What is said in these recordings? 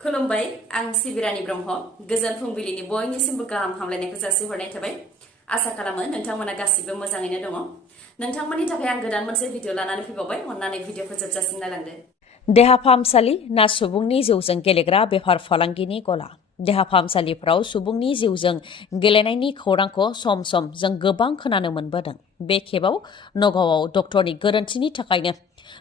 खुलुमबाय आं सिबिरानि ब्रह्म गोजोन फुंबिलिनि बयनिसिमबो गाहाम हामलायनायखौ जासिहरनाय थाबाय आसा खालामो नोंथांमोना गासिबो मोजाङैनो दङ नोंथांमोननि थाखाय आं गोदान मोनसे भिडिअ लानानै फैबावबाय अन्नानै भिडिअखौ जोबजासिम नायलांदो देहा फाहामसालि ना सुबुंनि जिउजों गेलेग्रा बेफार फालांगिनि गला देहा फाहामसालिफ्राव सुबुंनि जिउजों गेलेनायनि खौरांखौ सम सम जों गोबां खोनानो मोनबोदों बे खेबाव नगावआव डक्टरनि गोरोन्थिनि थाखायनो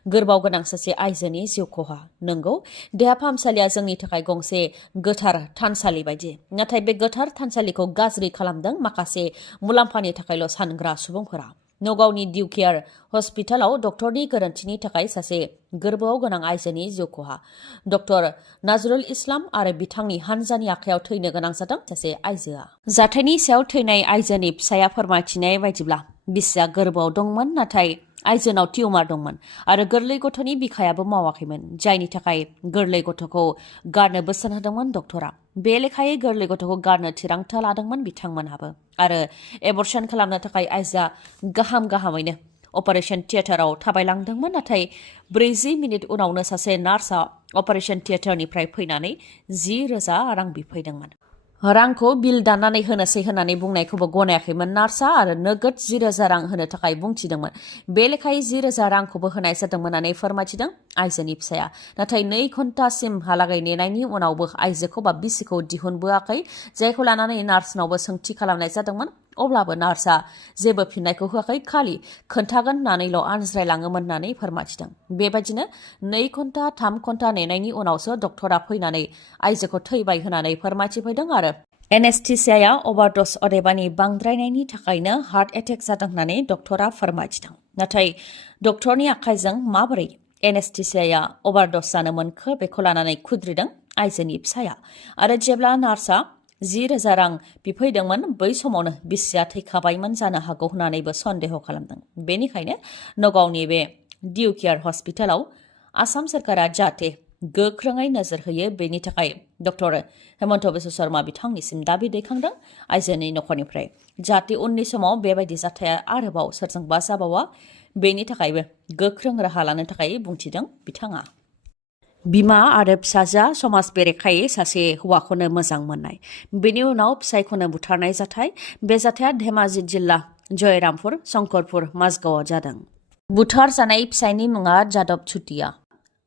गोरबाव गोनां सासे आइजोनि जिउ खहा नंगौ देहा फाहामसालिया जोंनि थाखाय गंसे गोथार थानसालि बायदि नाथाय बे गोथार थानसालिखौ गाज्रि खालामदों माखासे मुलाम्फानि थाखायल' सानग्रा सुबुंफोरा नगावनि डिउ केयार हस्पिटालाव डक्टरनि गोरोन्थिनि थाखाय सासे गोरबोआव गोनां आइजोनि जिउ खहा डक्टर नाजरुल इस्लाम आरो बिथांनि हानजानि आखायाव थैनो गोनां जादों सासे आइजोआ जाथायनि सायाव थैनाय आइजोनि फिसाया फोरमायथिनाय बायदिब्ला बिसिया गोरबोआव दंमोन नाथाय आइजोनाव टिउमार दंमोन आरो गोरलै गथ'नि बिखायाबो मावाखैमोन जायनि थाखाय गोरलै गथ'खौ गारनो बोसोन होदोंमोन डक्टरा बे लेखायै गोरलै गथ'खौ गारनो थिरांथा लादोंमोन बिथांमोनहाबो आरो एबर्शन खालामनो थाखाय आइजोआ गाहामैनो अपारेशन थियेटाराव थाबायलांदोंमोन नाथाय 40 मिनिट उनावनो सासे नार्सआ अपारेशन थियेटारनिफ्राय फैनानै 10,000 रां बिफैदोंमोन रांखौ बिल दाननानै होनोसै होननानै बुंनायखौबो गनायाखैमोन नार्सआ आरो नोगोद 10,000 रां होनो थाखाय बुंथिदोंमोन बे लेखायै 10,000 रांखौबो होनाय जादोंमोन होननानै फोरमायथिदों आइजोनि फिसाया नाथाय 2 घन्टासिमहालागै नेनायनि उनावबो आइजोखौ बा बिसिखौ दिहुनबोआखै जायखौ लानानै नार्सनावबो सोंथि खालामनाय जादोंमोन अब्लाबो नार्सआ जेबो फिननायखौ होआखै खालि खोन्थागोन होननानैल' आनज्रायलाङोमोन होननानै फोरमायथिदों बेबायदिनो 2 घन्टा 3 घन्टा नेनायनि उनावसो डक्टरा फैनानै आइजोखौ थैबाय होननानै फोरमायथिफैदों आरो एनेस्थेसियाया अभारड'ज अदेबानि बांद्रायनायनि थाखायनो हार्ट एटेक जादों होननानै डक्टरा फोरमायथिदों नाथाय डक्टरनि आखाइजों माबोरै एनेस्थेसियाया अभारड'ज जानो मोनखो बेखौ लानानै खुद्रिदों आइजोनि फिसाया आरो जेब्ला नार्सआ 10,000 रां बिफैदोंमोन बै समावनो बिसिया थैखाबायमोन जानो हागौ होननानैबो सन्देह खालामदों बेनिखायनो नगावनि बे डिउ केयार हस्पिटालाव आसाम सोरखारा जाहाथे गोख्रोङै नोजोर होयो बेनि थाखाय डक्टर हेमन्त बिश्व शर्मा बिथांनिसिम दाबि दैखांदों आइजोनि नखरनिफ्राय जाहाथे उननि समाव बेबायदि जाथाया आरोबाव सोरजोंबा जाबावा बेनि थाखायबो गोख्रों राहा लानो थाखाय बुंथिदों बिथाङा बिमा आरो फिसाजोआ समाज बेरेखायै सासे हौवाखौनो मोजां मोननाय बेनि उनाव फिसायखौनो बुथारनाय जाथाय बे जाथाया धेमाजि जिल्ला जयरामपुर शंकरपुर माजगावआव जादों बुथार जानाय फिसायनि मुङा जादब चुटिया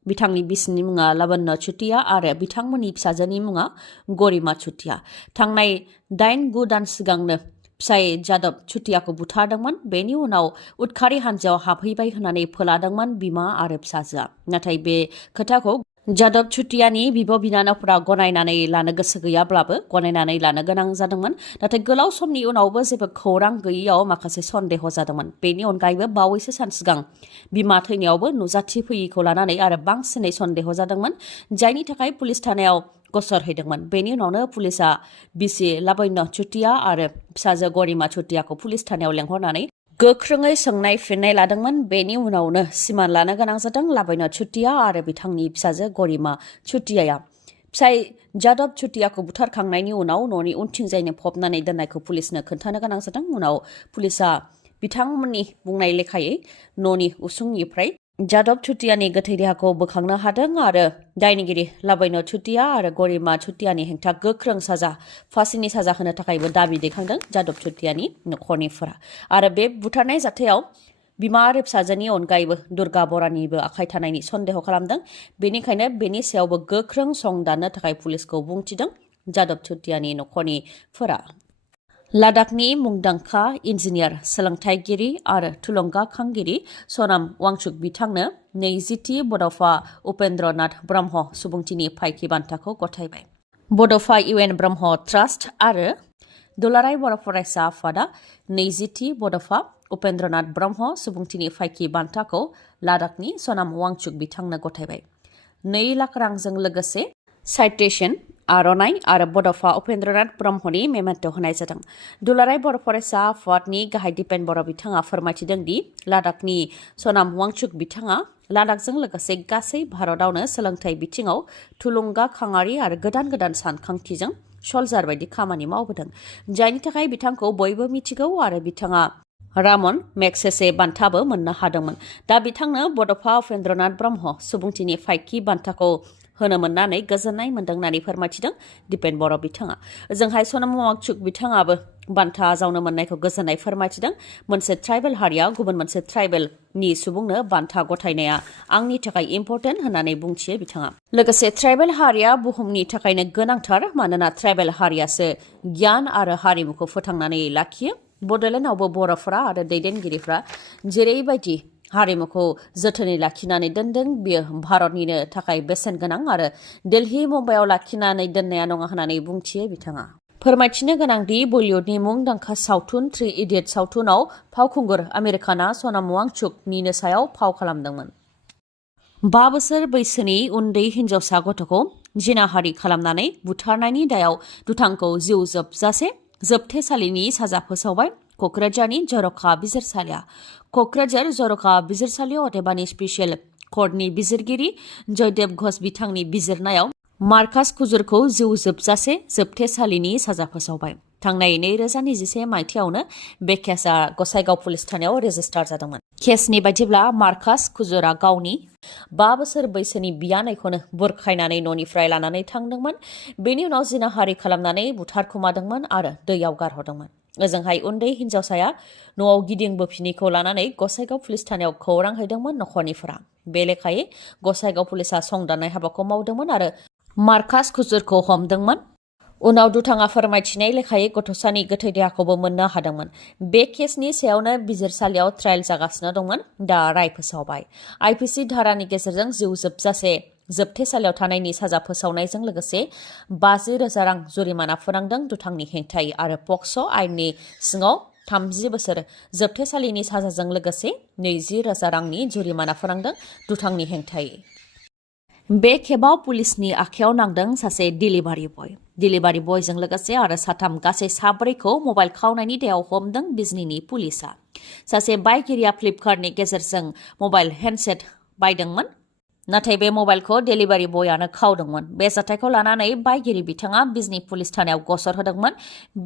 बिथांनि बिसिनि मुङा लावण्य चुटिया आरो बिथांमोननि फिसाजोनि मुङा गरिमा चुटिया थांनाय 8-9 दान सिगांनो फिसाय जादब चुटियाखौ बुथारदोंमोन बेनि उनाव उदखारि हान्जायाव हाबहैबाय होननानै फोलादोंमोन बिमा आरो फिसाजोआ नाथाय बे खोथाखौ जादब चुटियानि बिब' बिनानावफोरा गनायनानै लानो गोसो गैयाब्लाबो गनायनानै लानो गोनां जादोंमन नाथाय गोलाव समनि उनावबो जेबो खौरां गैयैयाव माखासे सन्देह जादोंमोन बेनि अनगायैबो बावैसो सान सिगां बिमा थैनायावबो नुजाथि फैयैखौ लानानै आरो बांसिनै सन्देह जादोंमोन जायनि थाखाय पुलिस थानायाव गसर हैदोंमोन बेनि उनावनो पुलिसआ बिसि लावण्य चुटिया आरो फिसाजो गरिमा चुटियाखौ पुलिस थानायाव लेंहरनानै गोख्रोङै सोंनाय फिननाय लादोंमोन बेनि उनावनो सिमान लानो गोनां जादों लावण्य चुटिया आरो बिथांनि फिसाजो गरिमा चुटियाया फिसाय जादब चुटियाखौ बुथारखांनायनि उनाव न'नि उनथिंजायनो फबनानै दोननायखौ पुलिसनो खोन्थानो गोनां जादों उनाव पुलिसआ बिथांमोननि बुंनाय लेखायै न'नि उसुंनिफ्राय जादब चुटियानि गोथै देहाखौ बोखांनो हादों आरो दायनिगिरि लावण्य चुटिया आरो गरिमा चुटियानि हेंथा गोख्रों साजा फासिनि साजा होनो थाखायबो दाबि दैखांदों जादब चुटियानि नखरनिफोरा आरो बे बुथारनाय जाथायाव बिमा आरो फिसाजोनि अनगायैबो दुर्गा बरानिबो आखाइ थानायनि सन्देह खालामदों बेनिखायनो बेनि सायावबो गोख्रों सं दाननो थाखाय पुलिसखौ बुंथिदों जादब चुटियानि नखरनिफोरा लादाखनि मुंदांखा इन्जिनियार सोलोंथाइगिरि आरो थुलुंगाखांगिरि सनाम वांचुक बिथांनो 20थि बड'फा उपेन्द्रनाथ ब्रह्म सुबुंथिनि फायखि बान्थाखौ गथायबाय बड'फा इउएन ब्रह्म ट्रास्ट आरो दुलाराय बर' फरायसा आफादा 20थि बड'फा उपेन्द्रनाथ ब्रह्म सुबुंथिनि फायखि बान्थाखौ लादाखनि सनाम वांचुक बिथांनो गथायबाय 2 लाख रांजों लोगोसे साइटेशन आर'नाइ आरो बड'फा उपेन्द्रनाथ ब्रह्मनि मेमेन्ट' होनाय जादों दुलाराय बर' फरायसा आफादनि गाहाय दिपेन बर' बिथाङा फोरमायथिदों दि लादाखनि सनाम वांचुक बिथाङा लादाखजों लोगोसे गासै भारतआवनो सोलोंथाइ बिथिङाव थुलुंगाखाङारि आरो गोदान सानखांथिजों सलजार बायदि खामानि मावबोदों जायनि थाखाय बिथांखौ बयबो मिथिगौ आरो बिथाङा रामन मेगसेसे बान्थाबो मोननो हादोंमोन। दा बिथांनो बड'फा उपेन्द्रनाथ ब्रह्म सुबुंथिनि फाइकि बान्थाखौ होनो मोननानै गोजोननाय मोन्दों होननानै फोरमायथिदों दिपेन बर' बिथाङा। ओजोंहाय सनम वांचुक बिथाङाबो बान्था आजावनो मोननायखौ गोजोननाय फोरमायथिदों। मोनसे ट्राइबेल हारिया गुबुन मोनसे ट्राइबेलनि सुबुंनो बान्था गथायनाया आंनि थाखाय इम्परटेन्ट होननानै बुंथियो बिथाङा। लोगोसे ट्राइबेल हारिया बुहुमनि थाखायनो गोनांथार, मानोना ट्राइबेल हारियासो गियान आरो हारिमुखौ फोथांनानै लाखियो। बड'लेण्डआवबो बर'फोरा आरो दैदेनगिरिफ्रा जेरैबायदि हारिमुखौ जोथोनै लाखिनानै दोनदों, बियो भारतनिनो थाखाय बेसेन गोनां आरो दिल्ली मुम्बाइआव लाखिनानै दोननाया नङा होननानै बुंथियो बिथाङा। फोरमायथिनो गोनांदि बलिउडनि मुंदांखा सावथुन थ्रि इडियट सावथुनाव फावखुंगुर आमिर खानआ सनम वांचुकनिनो सायाव फाव खालामदोंमोन। 5 बोसोर बैसोनि उन्दै हिन्जावसा गथ'खौ जिनाहारि खालामनानै बुथारनायनि दायाव दुथांखौ जिउ जोबजासे जोबथेसालिनि साजा फोसावबाय क'क्राझारनि जर'खा बिजिरसालिया। क'क्राझार जर'खा बिजिरसालियाव अदेबानि स्पेसियेल कर्टनि बिजिरगिरि जयदेब घोष बिथांनि बिजिरनायाव मार्कास कुजुरखौ जिउ जोबजासे जोबथेसालिनि साजा फोसावबाय। थांनाय 2021 मायथाइयावनो बे केसआ गसाइगाव पुलिस थानायाव रेजिस्टार जादोंमोन। केसनि बायदिब्ला मार्कास कुजुरआ गावनि 5 बोसोर बैसोनि बियानैखौनो बुरखायनानै न'निफ्राय लानानै थांदोंमोन। बेनि उनाव जिनाहारि खालामनानै बुथारखुमादोंमोन आरो दैयाव गारहरदोंमोन। ओजोंहाय उन्दै हिन्जावसाया न'आव गिदिंबोफिनिखौ लानानै गसाइगाव पुलिस थानायाव खौरां हैदोंमोन नखरनिफोरा। बे लेखायै गसाइगाव पुलिसा संदाननाय हाबाखौ मावदोंमोन आरो मार्कास कुजुरखौ हमदोंमोन। उनाव दुथाङा फोरमायथिनाय लेखायै गथ'सानि गोथै देहाखौबो मोननो हादोंमोन। बे केसनि सायावनो बिजिरसालियाव ट्रायल जागासिनो दंमोन। दा राय फोसावबाय। आइपिसि धारानि गेजेरजों जिउ जोबजासे जोबथेसालियाव थानायनि साजा फोसावनायजों लोगोसे 50,000 रां जुरिमाना फोनांदों दुथांनि हेंथायै आरो पक्स' आयेननि सिङाव 30 बोसोर जोबथेसालिनि साजाजों लोगोसे 20,000 रांनि जुरिमाना फोनांदों दुथांनि हेंथायै। बे खेबाव पुलिसनि आखायाव नांदों सासे डिलिभारि बय। डिलिभारि बयजों लोगोसे आरो साथाम गासै 4खौ मबाइल खावनायनि दायाव हमदों बिजनीनि पुलिसा। सासे बायगिरिया फ्लिपकार्टनि गेजेरजों मबाइल हेन्डसेट बायदोंमोन, नाथाय बे मबाइलखौ डेलिभारि बयआनो खावदोंमोन। बे जाथायखौ लानानै बायगिरि बिथाङा बिजनी पुलिस थानायाव गसर होदोंमोन।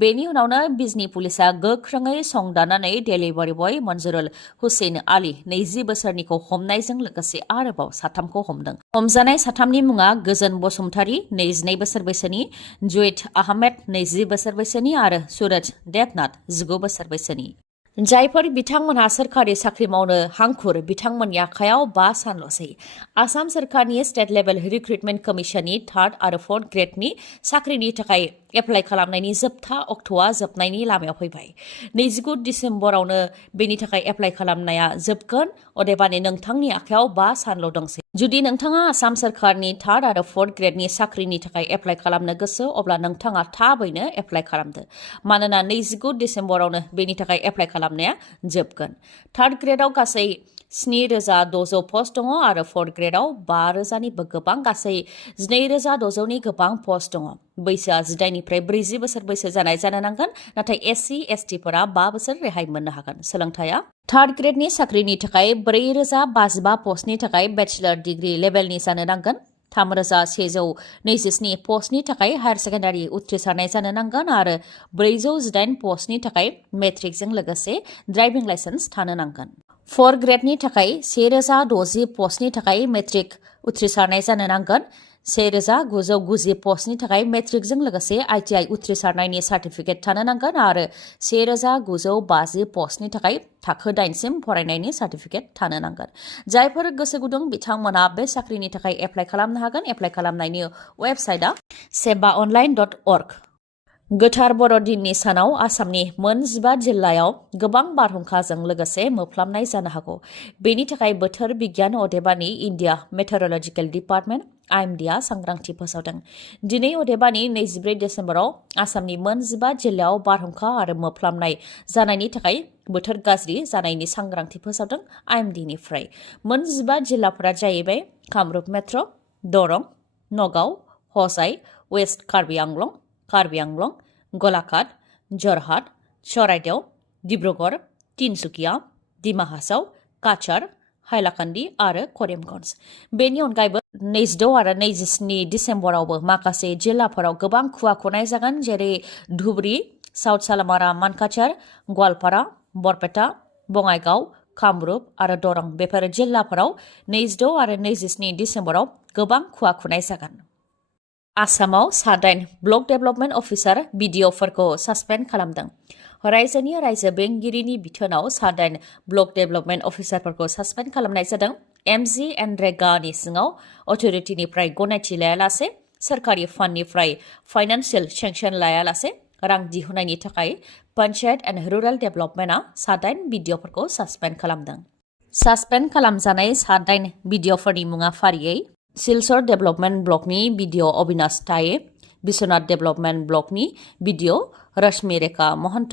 बेनि उनावनो बिजनी पुलिसा गोख्रोङै संदाननानै डेलिभारि बय मन्जुरुल हुसैन आली 20 बोसोरनिखौ हमनायजों लोगोसे आरोबाव 3खौ हमदों। हमजानाय 3नि मुङा गोजोन बसुमतारी 22 बोसोर बैसोनि, जुवेद आहमेद 20 बोसोर बैसोनि आरो सुरज देबनाथ 19 बोसोर बैसोनि। जायफोर बिथांमोनहा सोरखारि साख्रि मावनो हांखुर, बिथांमोननि आखायाव 5 सानल'सै। आसाम सोरखारनि स्टेट लेभेल रिक्रुटमेन्ट कमिसननि 3rd आरो 4th ग्रेडनि साख्रिनि थाखाय एप्लाइ खालामनायनि जोबथा अक्ट'आ जोबनायनि लामायाव फैबाय। 29 डिसेम्बरावनो बेनि थाखाय एप्लाइ खालामनाया जोबगोन। अदेबानि नोंथांनि आखायाव 5 सानल' दंसै। जुदि नोंथाङा आसाम सोरखारनि 3rd आरो 4th ग्रेडनि साख्रिनि थाखाय एप्लाइ खालामनो गोसो, अब्ला नोंथाङा थाबैनो एप्लाइ खालामदो, मानोना 29 डिसेम्बरावनो बेनि थाखाय एप्लाइ खालामनाया जोबगोन। 3rd ग्रेडआव गासै 7,600 पस्ट दङ आरो 4th ग्रेडआव 5,000निबो गोबां गासै 12,600नि गोबां पस्ट दङ। बैसोआ 18 निफ्राय 40 बोसोर बैसो जानाय जानो नांगोन, नाथाय SC ST-फोरा 5 बोसोर रेहाय मोननो हागोन। सोलोंथाया 3rd ग्रेडनि साख्रिनि थाखाय 4,055 पस्टनि थाखाय बेचलर डिग्री लेभेलनि जानो नांगोन। 3,127 पस्टनि थाखाय हायार सेकेन्डारि उथ्रिसारनाय जानो नांगोन आरो 418 पस्टनि थाखाय मेट्रिकजों लोगोसे ड्राइभिं लाइसेन्स थानो नांगोन। 4th ग्रेडनि थाखाय 1,060 पस्टनि थाखाय मेट्रिक उथ्रिसारनाय जानो नांगोन। 1,990 पस्टनि थाखाय मेट्रिकजों लोगोसे ITI उथ्रिसारनायनि सार्टिफिकेट थानो नांगोन आरो 1,950 पस्टनि थाखाय थाखो 8सिम फरायनायनि सार्टिफिकेट थानो नांगोन। जायफोर गोसो गुदुं बिथांमोना बे साख्रिनि थाखाय एप्लाइ खालामनो हागोन। एप्लाइ खालामनायनि वेबसाइटआ sebaonline.org। गोथार बर'दिननि सानाव आसामनि मोन 15 जिल्लायाव गोबां बारहुंखाजों लोगोसे मोफ्लामनाय जानो हागौ। बेनि थाखाय बोथोर बिगियान अदेबानि इन्डिया मेटेरलजिकेल डिपार्टमेन्ट IMDआ सांग्रांथि फोसावदों। दिनै अदेबानि 24 डिसेम्बराव आसामनि मोन 15 जिल्लायाव बारहुंखा आरो मोफ्लामनाय जानायनि थाखाय बोथोर गाज्रि जानायनि सांग्रांथि फोसावदों IMDनिफ्राय। मोन 15 जिल्लाफोरा जाहैबाय कामरुप मेट्र', दरं, नगाव, हजाइ, वेस्ट कार्बि आंलं, गलाघाट, जरहाट, चराइदेव, डिब्रुगड़, तिनसुकिया, डिमा हासाव, काछार, हाइलाकान्दि आरो करिमगन्ज। बेनि अनगायैबो 26 आरो 27 डिसेम्बरावबो माखासे जिल्लाफोराव गोबां खुवा खुनाय जागोन, जेरै धुबरी, साउथ सालमारा मानकाचार, गवालपारा, बरपेटा, बङाइगाव, कामरुप आरो दरं बेफोर जिल्लाफोराव 26 आरो 27 डिसेम्बराव गोबां खुवा खुनाय जागोन। आसामाव 9 ब्लक डेभेलपमेन्ट अफिसार बिडिअफोरखौ सासपेन्ड खालामदों। रायजोनि रायजो बेंगिरिनि बिथोनाव 9 ब्लक डेभेलपमेन्ट अफिसारफोरखौ सासपेन्ड खालामनाय जादों। MGNरेगानि सिङाव अथरिटिनिफ्राय गनायथि लायालासे सोरखारि फान्डनिफ्राय फाइनान्सियेल सेंसन लायालासे रां दिहुननायनि थाखाय पन्चायत एन्ड रुरेल डेभेलपमेन्टआ 9 बिडिअफोरखौ सासपेन्ड खालामदों। सासपेन्ड खालामजानाय 9 बिडिअफोरनि मुङा फारियै सिलचर डेभेलपमेन्ट ब्लकनि बिडिअ अबिनाश टाये, बिश्वनाथ डेभेलपमेन्ट ब्लकनि BDO Rashmi Rekha Mahanta,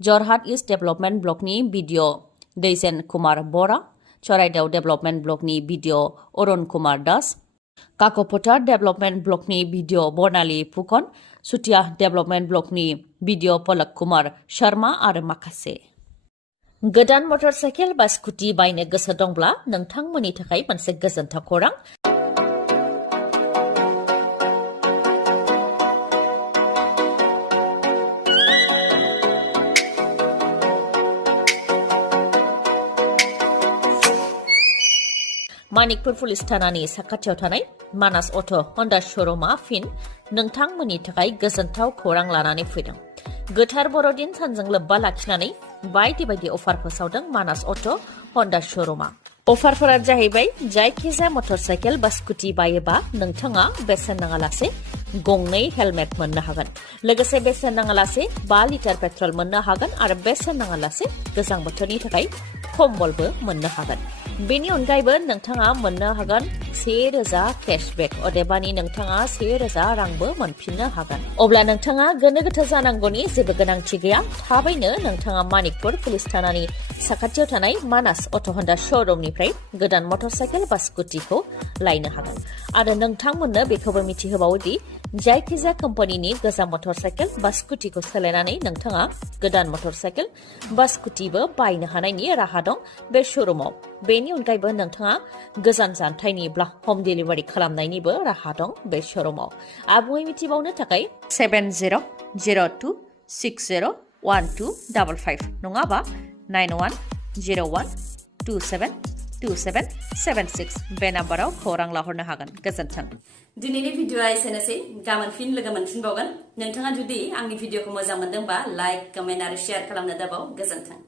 Jorhat east development ब्लकनि बिडिअ दैजेन कुमार बरा, चराइदेव डेभेलपमेन्ट ब्लकनि बिडिअ अरुण कुमार दास, काकपथार डेभेलपमेन्ट ब्लकनि बिडिअ बर्नाली फुकन, सुतिया डेभेलपमेन्ट ब्लकनि बिडिअ पलक कुमार शर्मा आरो माखासे। गोदान मटर साइकेल बा स्कुटि बायनो गोसो दंब्ला नोंथांमोननि थाखाय मोनसे गोजोनथाव खौरां। मानिकपुर पुलिस थानानि साखाथियाव थानाय मानास अट' हन्डा श'रुमआ फिन नोंथांमोननि थाखाय गोजोनथाव खौरां लानानै फैदों। गोथार बर'दिन सानजों लोब्बा लाखिनानै बायदि बायदि अफार फोसावदों मानास अट' हन्डा श'रुमआ। अफारफोरा जाहैबाय जायखिजाया मटर साइकेल बा स्कुटि बायोबा नोंथाङा बेसेन नाङालासे गंनै हेलमेट मोननो हागोन। लोगोसे बेसेन नाङालासे 5 लिटार पेट्रल मोननो हागोन आरो बेसेन नाङालासे गोजां बोथोरनि थाखाय कम्बलबो मोननो हागोन। बेनि अनगायैबो नोंथाङा मोननो हागोन 1000 केशबेक, अदेबानि नोंथाङा 1000 रांबो मोनफिननो हागोन। अब्ला नोंथाङा गोनो गोथो जानांगौनि जेबो गोनांथि गैया। थाबैनो नोंथाङा मानिकपुर पुलिस थानानि साखाथियाव थानाय मानास अट' हन्डा श'रुमनिफ्राय गोदान मटर साइकेल बा स्कुटिखौ लायनो हागोन। आरो नोंथांमोननो बेखौबो मिथिहोबावोदि जायखिजाया कम्पानिनि गोजाम मटर साइकेल बा स्कुटिखौ सोलायनानै नोंथाङा गोदान मटर साइकेल बा स्कुटिबो बायनो हानायनि राहा दं बे श'रुमाव। बेनि अनगायैबो नोंथाङा गोजान जानथायनिब्ला हम डिलिभारि खालामनायनिबो राहा दं बे श'रुमाव। आबुङै मिथिबावनो थाखाय 7002601255 नङाबा 9101272776 बे नाम्बाराव खौरां लाहरनो हागोन। गोजोन्थों। दिनैनि भिडिअआ एसेनोसै। गाबोन फिन लोगो मोनफिनबावगोन। नोंथाङा जुदि आंनि भिडिअखौ मोजां मोनदोंबा लाइक, कमेन्ट आरो शेयार खालामनो दाबाव। गोजोन्थों।